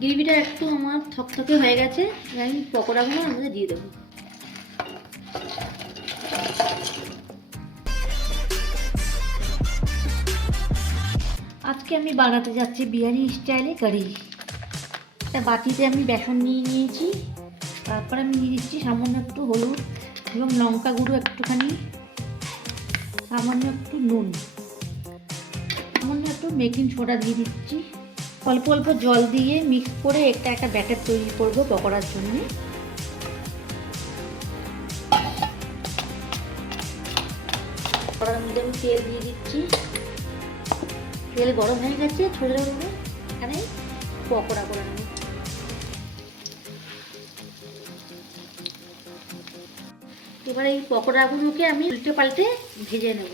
গ্রেভিটা একটু আমার থকথকে হয়ে গেছে আমি পকোড়াগুলো মধ্যে দিয়ে দেবো। আজকে আমি বানাতে যাচ্ছি বিরিয়ানি স্টাইলে কারি। একটা বাটিতে আমি বেসন নিয়ে নিয়েছি, তারপর আমি নিয়ে দিচ্ছি সামান্য একটু হলুদ এবং লঙ্কা গুঁড়ো একটুখানি, সামান্য একটু নুন, সামান্য একটু মেকিং সোডা দিয়ে দিচ্ছি। অল্প অল্প জল দিয়ে মিক্স করে একটা একটা ব্যাটার তৈরি করব পকোড়ার জন্য। পকোড়ার মধ্যে আমি তেল দিয়ে দিচ্ছি। তেল গরম হয়ে গেছে ছোটো ছোটো এখানে পকোড়া করে নেব। এবার এই পকোড়াগুলোকে আমি উল্টে পাল্টে ভেজে নেব।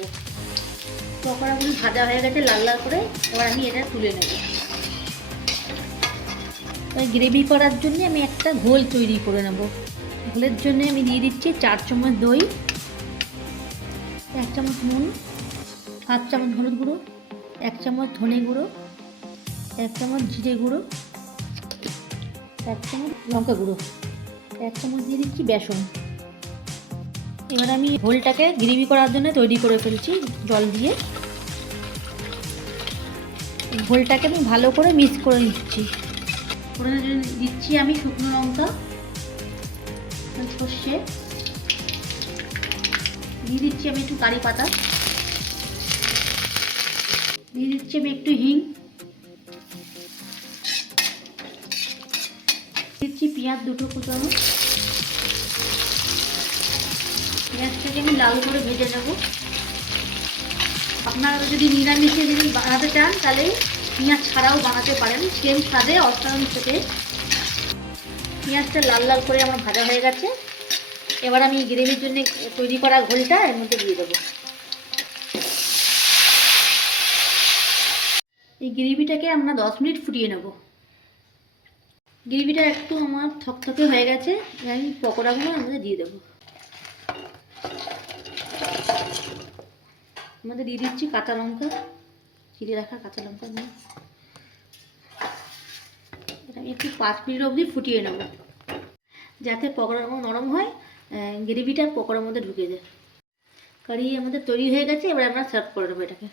পকোড়াগুলো ভাজা হয়ে গেছে, লাল লাল করে। এবার আমি এটা তুলে নেব। গ্রেভি করার জন্য আমি একটা ঘোল তৈরি করে নেব। ঘোলের জন্য আমি দিয়ে দিচ্ছি চার চামচ দই, এক চামচ নুন, হাফ চামচ হলুদ গুঁড়ো, এক চামচ ধনে গুঁড়ো, এক চামচ জিরে গুঁড়ো, এক চামচ লঙ্কা গুঁড়ো, এক চামচ দিয়ে দিচ্ছি বেসন। এবার আমি ঘোলটাকে গ্রেভি করার জন্য তৈরি করে ফেলছি জল দিয়ে। ঘোলটাকে আমি ভালো করে মিক্স করে নিচ্ছি। করে দিচ্ছি আমি শুকনো লঙ্কা, সর্ষে। দিয়ে দিচ্ছি আমি একটু কারি পাতা। দিয়ে দিচ্ছি আমি একটু হিং। দিচ্ছি পেঁয়াজ দুটো কুচানো। পেঁয়াজটাকে আমি লাল করে ভেজে নেব। আপনারা যদি নিরামিষে যদি বানাতে চান, তাহলে পেঁয়াজ ছাড়াও বানাতে পারেন। সেম স্বাদে অসাধারণ থেকে পেঁয়াজটা লাল লাল করে আমার ভাজা হয়ে গেছে। এবার আমি গ্রেভির জন্য তৈরি করা ঘোলটা এর মধ্যে দিয়ে দেবো। এই গ্রেভিটাকে আমরা দশ মিনিট ফুটিয়ে নেব। গ্রেভিটা একটু আমার থকথকে হয়ে গেছে। আমি পকোড়াগুলো মধ্যে দিয়ে দেবো। আমাদের দিয়ে দিচ্ছি কাঁচা লঙ্কা। চিড়ে রাখা কাঁচা লঙ্কা নিয়ে। এটা আমি একটু পাঁচ মিনিট অবধি ফুটিয়ে নেব। যাতে পকোড়া নরম হয় গ্রেভিটা পকোড়ার মধ্যে ঢুকে যায়। কারি আমাদের তৈরি হয়ে গেছে, এবার আমরা সার্ভ করে নেব এটাকে।